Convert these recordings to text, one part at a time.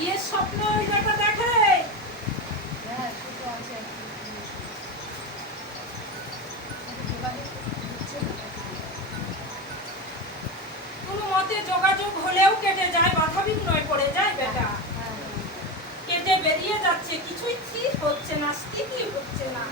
বিয়ের স্বপ্ন ওই বেটা দেখে। হ্যাঁ ছোট আছে কোনো মতে যোগাযোগ হলেও কেটে যায়, বাধা বিঘ্নয় পড়ে যায় বেটা। কেটে বেরিয়ে যাচ্ছে, কিছুই ঠিক হচ্ছে না, স্থিতি হচ্ছে না।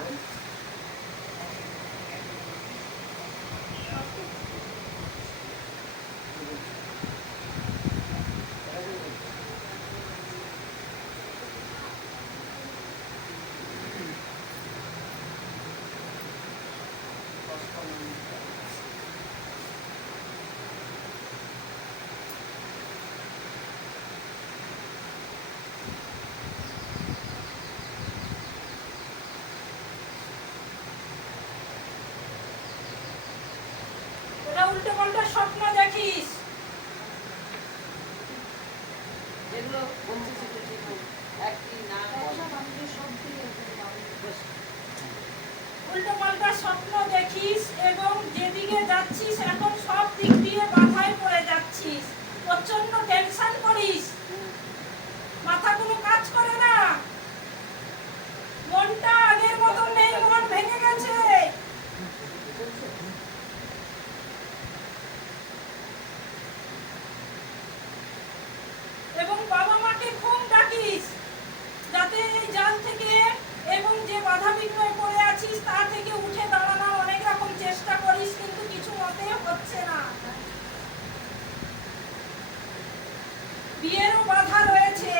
ওরা উল্টো পাল্টা স্বপ্ন দেখিস, যেগুলো বলছি সেটা ঠিক একই না উল্টো পাল্টা স্বপ্ন দেখিস এবং যেদিকে যাচ্ছিস এখন সব দিক দিয়ে বাধায় পড়ে যাচ্ছিস। প্রচন্ড টেনশন করিস, মাথা কোনো কাজ করে না, মনটা আগের মতো নেই, মন ভেঙে গেছে। এবং বাবা মাকে খুব ডাকিস যাতে এই জাল থেকে এবং যে বাধা বিঘ্নয় পড়ে আছিস তা থেকে উঠে দাঁড়ানোর অনেক রকম চেষ্টা করিস, কিন্তু কিছু মতে হচ্ছে না। বিয়েরও বাধা রয়েছে,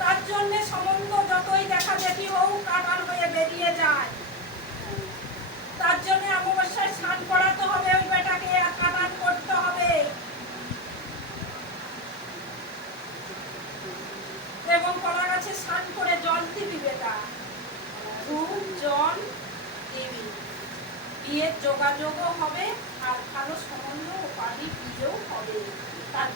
তার জন্য সম্বন্ধ যতই দেখা দেখি হোক কাটার হয়ে বেরিয়ে যায়। তার জন্য অমাবস্যায় স্নান করাতে হবে ওই বেটাকে, আর কাটান করতে হবে এবং কলা গাছে স্নান করে জল দিবি বেটা, ধূপ জল দিবি। বিয়ের যোগাযোগও হবে আর ভালো সম্বন্ধ পাবি, বিয়েও হবে। তার